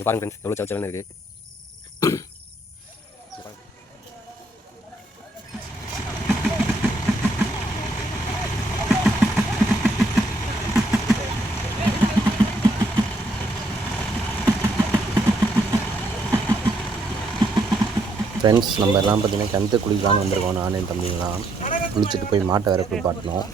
இங்கே பாருங்க ஃப்ரெண்ட்ஸ் எவ்வளோ சவச்சவன்னு இருக்குது. ஃப்ரெண்ட்ஸ் நம்ம எல்லாம் பார்த்தீங்கன்னா கிணத்து குளிக்கலான்னு வந்திருக்கோம். நானே தம்பிங்களாம் குளிச்சுட்டு போய் மாட்டை வேற குளிப்பாட்டணும்.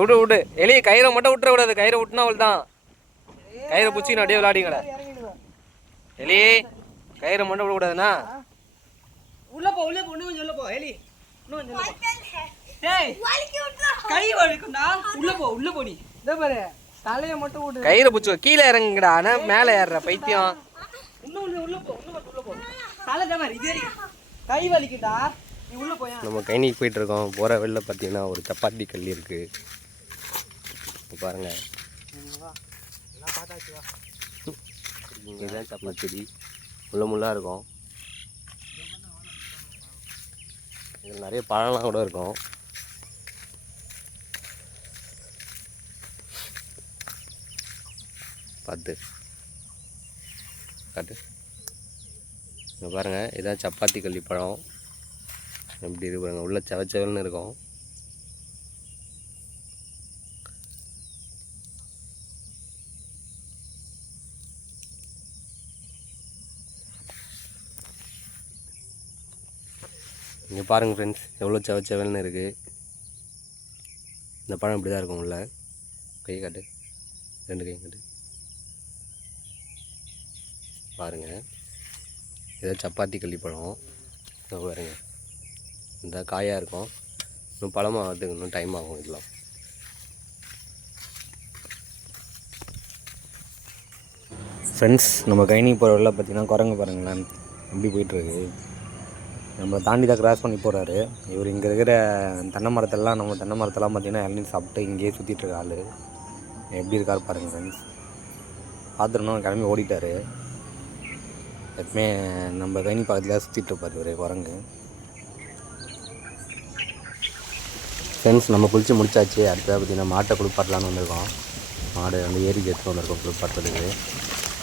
விடு விடு எலிய கயிறை மட்டும் விட்டுற கூடாது. கயிறை விட்டுனா அவள் தான் கயிறை பிடிச்சி அப்படியே விளையாடிங்களே. எலியே கயிறை மட்டும் விடக்கூடாதுண்ணா. உள்ள போ உள்ள போ இன்னும் சொல்ல போ எலி இன்னும் சொல்ல போ. டேய் கை வலிக்கும்டா. உள்ள போ உள்ள போ. நீ இதோ பாரு தலையை மட்டும் விடு. கயிறை பிடிச்சி கீழே இறங்குங்கடா. ஆனால் மேலே ஏறுற பைத்தியம். இன்னும் உள்ள போ இன்னும் உள்ள போ. தலை தான் மாதிரி இதே கை வலிக்குடா. நீ உள்ள போயா. நம்ம கைனிக்கு போயிட்டு இருக்கோம். போகிற வெளில பார்த்தீங்கன்னா ஒரு சப்பாத்தி கல் இருக்கு பாருங்க. இதுதான் சப்பாத்தி செடி முள்ள முள்ளாக இருக்கும். இதில் நிறைய பழம்லாம் கூட இருக்கும். பார்த்து காட்டு. இங்கே பாருங்கள் இதுதான் சப்பாத்தி கள்ளி பழம். எப்படி இருக்கு பாருங்க. உள்ள செவச்சவல்னு இருக்கும். இங்கே பாருங்கள் ஃப்ரெண்ட்ஸ் எவ்வளோ செவச்சவல்னு இருக்குது. இந்த பழம் இப்படி தான் இருக்கும். உள்ள கை காட்டு. ரெண்டு கை காட்டு பாருங்கள். இதை சப்பாத்தி கள்ளி பழம் பாருங்க. இந்த காயாக இருக்கும். இன்னும் பழமாக ஆகிறதுக்கு இன்னும் டைம் ஆகும். இதெல்லாம் ஃப்ரெண்ட்ஸ் நம்ம கைனி போகிறவரில் பார்த்திங்கன்னா குரங்கு பாருங்களேன் எப்படி போயிட்டுருக்கு. நம்மளை தாண்டி தான் கிராஸ் பண்ணி போகிறாரு இவர். இங்கே இருக்கிற தென்னை மரத்தெல்லாம் நம்ம தென்னை மரத்தெல்லாம் பார்த்திங்கன்னா இளநீர் சாப்பிட்டு இங்கேயே சுற்றிட்டுருக்க ஆள் எப்படி இருக்கார் பாருங்கள் ஃப்ரெண்ட்ஸ். பார்த்துருந்தோம் கிளம்பி ஓடிட்டார். எப்பவுமே நம்ம கைனி பக்கத்தில் சுற்றிட்டு இருப்பார் இவர் குரங்கு. ஃப்ரெண்ட்ஸ் நம்ம குளித்து முடிச்சாச்சு. அடுத்ததாக பார்த்திங்கன்னா மாட்டை குளிப்பாட்டலான்னு வந்திருக்கோம். மாடு வந்து ஏரிக்கு எடுத்துகிட்டு வந்திருக்கோம் குளிப்பாட்டுறதுக்கு.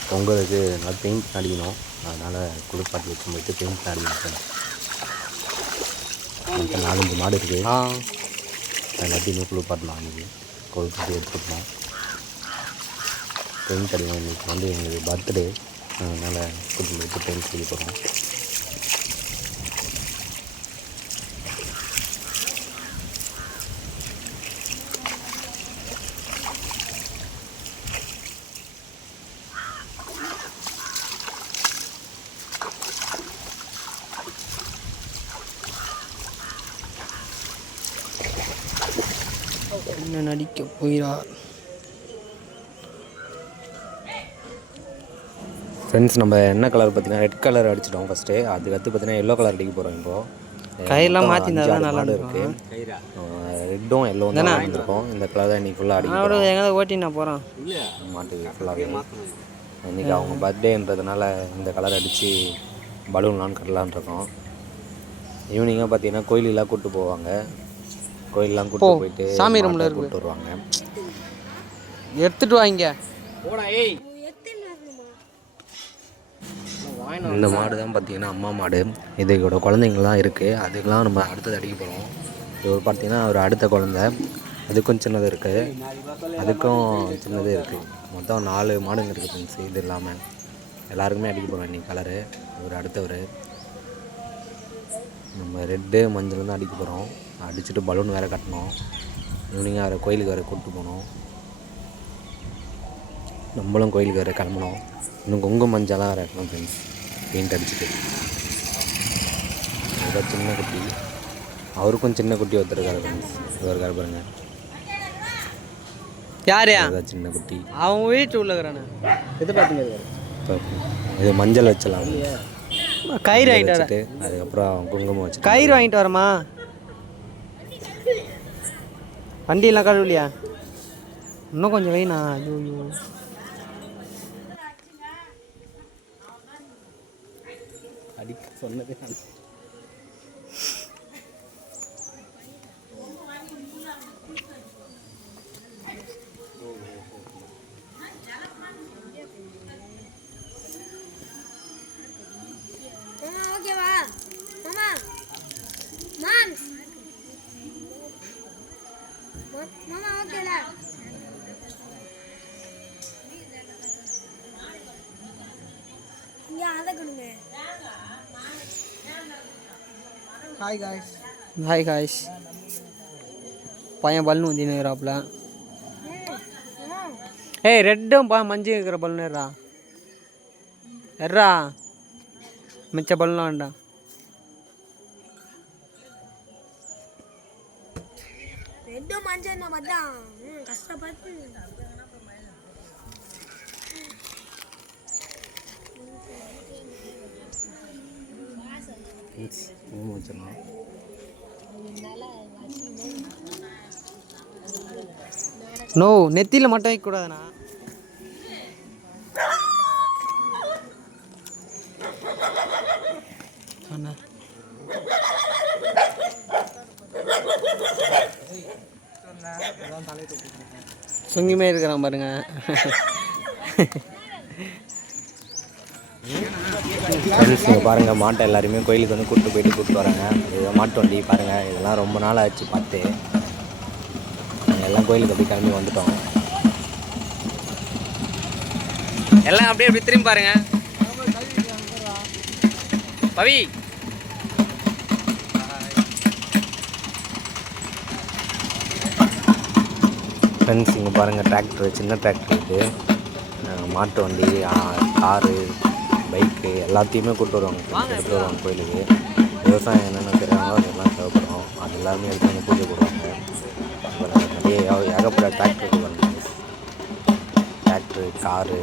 பொங்கலுக்கு நல்லா பெயிண்ட் அடிக்கணும். அதனால் குளிப்பாட்டி வச்சு போயிட்டு பெயிண்ட் அடிக்கணும். மொத்த 4-5 மாடு இருக்குது. எல்லாத்தையுமே குளிப்பாட்டலாம். அன்றைக்கி குளிப்பாட்டி எடுத்துக்கலாம். பெயிண்ட் அடிக்கணும். இன்றைக்கி வந்து எங்களுக்கு பர்த்டே. அதனால் கூட்டு போயிட்டு பெயிண்ட் சொல்லி போகிறோம். என்ன நடிக்க போகிறார் ஃப்ரெண்ட்ஸ். நம்ம என்ன கலர் பார்த்தீங்கன்னா ரெட் கலர் அடிச்சிட்டோம் ஃபஸ்ட்டு. அதுக்கடுத்து பார்த்தீங்கன்னா எல்லோ கலர் அடிக்க போகிறோம். இப்போது கையெல்லாம் மாற்றிருந்தா நல்லா இருக்குது. ரெட்டும் எல்லோ தான் வாங்கியிருக்கோம். இந்த கலர் தான் இன்றைக்கி ஃபுல்லாக அடிக்கிறோம். எங்கே ஓட்டி நான் போகிறேன் மாட்டுக்கு ஃபுல்லாகவே. இன்றைக்கி அவங்க பர்த்டேன்றதுனால இந்த கலர் அடித்து பலூன்லாம் கட்டலான் இருக்கோம். ஈவினிங்காக பார்த்தீங்கன்னா கோயிலெலாம் கூப்பிட்டு போவாங்க. கோயிலெலாம் கூப்பிட்டு போயிட்டு சாமி ரூமில் கூப்பிட்டு வருவாங்க. எடுத்துகிட்டு வாங்க. இந்த மாடு தான் பார்த்திங்கன்னா அம்மா மாடு. இதோட குழந்தைங்கள்லாம் இருக்குது. அதுக்கெலாம் நம்ம அடுத்தது அடிக்க போகிறோம். இவர் பார்த்திங்கன்னா ஒரு அடுத்த குழந்தை. அதுக்கும் சின்னது இருக்குது. அதுக்கும் சின்னது இருக்குது. மொத்தம் 4 மாடுங்க இருக்குது ஃப்ரெண்ட்ஸ். இது இல்லாமல் எல்லாருக்குமே அடிக்க போகிறோம் இன்றைக்கி கலரு. ஒரு அடுத்தவர் நம்ம ரெட்டு மஞ்சள் தான் அடிக்க போகிறோம். அடிச்சுட்டு பலூன் வேறு கட்டணும். ஈவினிங்காக வேறு கோயிலுக்கு வேறு கூப்பிட்டு போகணும். நம்மளும் கோயிலுக்கு வேறு கிளம்பணும். இன்னும் குங்குமம் மஞ்சளாக வேறு இருக்கணும் ஃப்ரெண்ட்ஸ். பெயிண்ட் அடிச்சுட்டு ஏதோ சின்ன குட்டி. அவருக்கும் சின்ன குட்டி ஒருத்தருக்காரு ஃப்ரெண்ட்ஸ். இவருக்காரு பாருங்க. யார் சின்ன குட்டி அவங்க வீட்டு உள்ளகிறானே. இது பார்த்தீங்க இது மஞ்சள் வச்சலாம். கயிறு வாங்கிட்டு வர. அதுக்கப்புறம் குங்குமம் வச்சு கயிறு வாங்கிட்டு வரமா. வண்டியெல்லாம் கழுவலையா? இன்னும் கொஞ்சம் வைண்ணா. ஐயோ அடிக்க சொன்னது. Hi guys. பையன் பலூன் ஊதி நிற்கிறாப்புல. ஏய் ரெட்டும் மஞ்சள் இருக்கிற பலூன் ஏறா எர்ரா மிச்ச பலூன் வேண்டாம். ரெட்டும் மஞ்சள் தான் கஷ்டப்பட்டு வச்சிடலாம். நோ நெத்தியில் மட்டும் வைக்கக்கூடாதுண்ணா. அண்ணா சுங்கிமே இருக்கிறான் பாருங்க. ஃப்ரெண்ட்ஸ் இங்கே பாருங்கள், மாட்டை எல்லாருமே கோயிலுக்கு வந்து கூப்பிட்டு வராங்க. இது மாட்டு வண்டி பாருங்கள், இதெல்லாம் ரொம்ப நாள் ஆச்சு பார்த்து. நாங்கள் எல்லாம் கோயிலுக்கு அப்படியே கிளம்பி வந்துட்டோம். எல்லாம் அப்படியே அப்படி திரும்பி பாருங்க. பவி ஃப்ரெண்ட்ஸ் இங்கே பாருங்கள், டிராக்டர், சின்ன டிராக்டர் இருக்குது, மாட்டு வண்டி, காரு, பைக்கு எல்லாத்தையுமே கூப்பிட்டு வருவாங்க. எடுத்துகிட்டு வருவாங்க கோயிலுக்கு. விவசாயம் என்னென்ன தெரியாங்களோ அதெல்லாம் தேவைப்படும். அது எல்லாருமே எடுத்து வந்து பூஜை போடுவாங்க. அப்புறம் நிறைய ஏகப்பட்ட டிராக்டர் வருவாங்க. டிராக்டரு, காரு,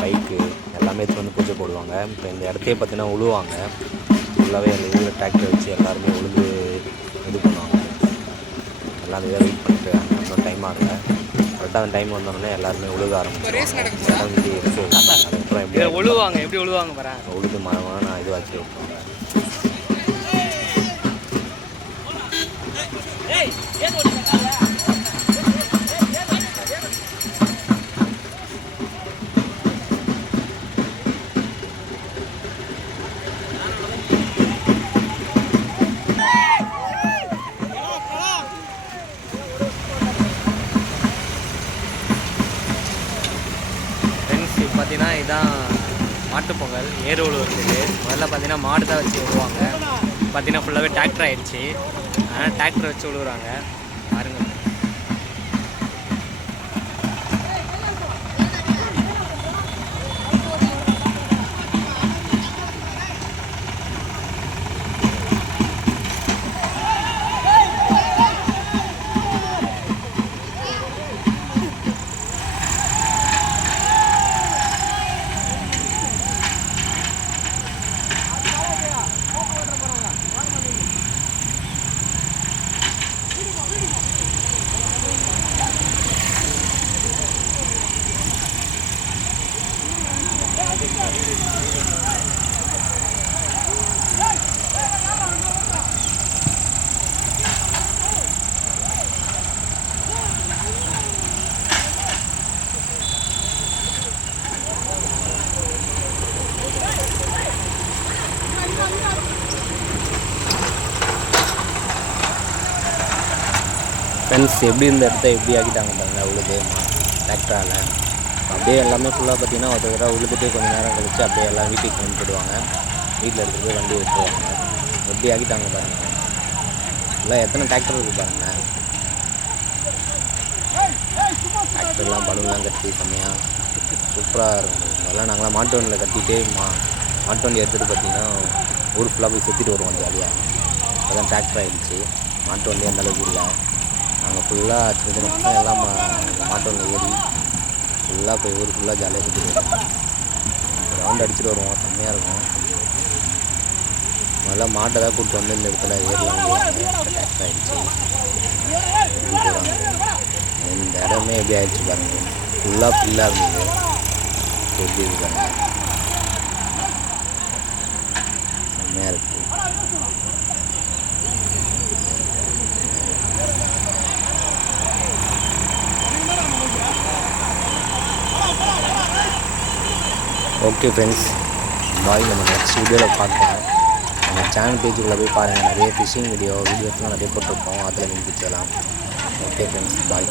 பைக்கு எல்லாமே எடுத்து வந்து பூஜை போடுவாங்க. இப்போ இந்த இடத்தையே பார்த்தீங்கன்னா உழுவாங்க. ஃபுல்லாகவே அந்த ஊரில் டிராக்டர் வச்சு எல்லாருமே உழுது இது பண்ணுவாங்க. எல்லாம் அந்த வெயிட் பண்ணிட்டு இன்னும் டைம் ஆகல. கரெக்டாக அந்த டைம் வந்தோடனே எல்லாருமே உழுக ஆரம்பிச்சிடுவாங்க. அதுக்கப்புறம் எப்படி உழுவாங்க, எப்படி உழுவாங்க பாரு. உழுது மரமான இது வச்சு வைப்பாங்க. பார்த்தீங்கன்னா இதுதான் மாட்டுப்பொங்கல், ஏறு உழுவுறதுக்கு. முதல்ல பார்த்தீங்கன்னா மாடு தான் வச்சு விழுவாங்க. பார்த்தீங்கன்னா ஃபுல்லாகவே டிராக்டர் ஆகிடுச்சு. அதனால் டிராக்டர் வச்சு விழுவுறாங்க பாருங்க. ஃப்ரெண்ட்ஸ் எப்படி இந்த இடத்த எப்படி ஆக்கிட்டாங்க பாருங்க, உழுது டிராக்டரால். அப்படியே எல்லாமே ஃபுல்லாக பார்த்தீங்கன்னா ஒரு தடவை உழுதுட்டு கொஞ்சம் நேரம் கழிச்சு அப்படியே எல்லாம் வீட்டுக்கு கொண்டு போயிடுவாங்க. வீட்டில் எடுத்துகிட்டு போய் வண்டி விட்டுருவாங்க. எப்படி ஆக்கிட்டாங்க பாருங்கள். எல்லாம் எத்தனை டிராக்டர் இருக்குது பாருங்கள். டிராக்டர்லாம் பலூன்லாம் கட்டி செம்மையாக சூப்பராக இருக்கும். அதெல்லாம் நாங்களாம் மாட்டு வண்டியில் கட்டிகிட்டே மாட்டு வண்டி எடுத்துகிட்டு பார்த்தீங்கன்னா ஊர் ஃபுல்லாக போய் சுற்றிட்டு வருவோம் ஜாலியாக. அதெல்லாம் டிராக்டர் ஆகிடுச்சு. மாட்டு வண்டி அந்த அளவுக்கு இல்லை. நாங்கள் ஃபுல்லாக சின்ன சின்ன பசங்க எல்லாம் மாட்டு வண்டியில் ஏறி ஃபுல்லாக போய் ஊர் ஃபுல்லாக ஜாலியாக சுற்றிட்டு வருவோம். ரவுண்ட் அடிச்சுட்டு வருவோம், செம்மையாக இருக்கும். முதல்ல மாட்டை தான் கூப்பிட்டு வந்து இந்த இடத்துல ஏறலாம் டிராக்டர் ஆகிடுச்சு. இந்த இடமே எப்படி ஆகிடுச்சு பாருங்கள். ஃபுல்லாக ஃபில்லாக இருந்தது. எப்படி இது பாருங்கள், செம்மையாக இருக்குது. ஓகே ஃப்ரெண்ட்ஸ், பாய். நம்ம நெக்ஸ்ட் வீடியோவில் பார்க்கலாம். நம்ம சேனல் பேஜுக்குள்ளே போய் பாருங்கள், நிறைய ஃபிஷிங் வீடியோஸ்லாம் நிறைய போட்டிருக்கோம், அதில் மீன் பிடிச்சலாம். ஓகே ஃப்ரெண்ட்ஸ், பாய்.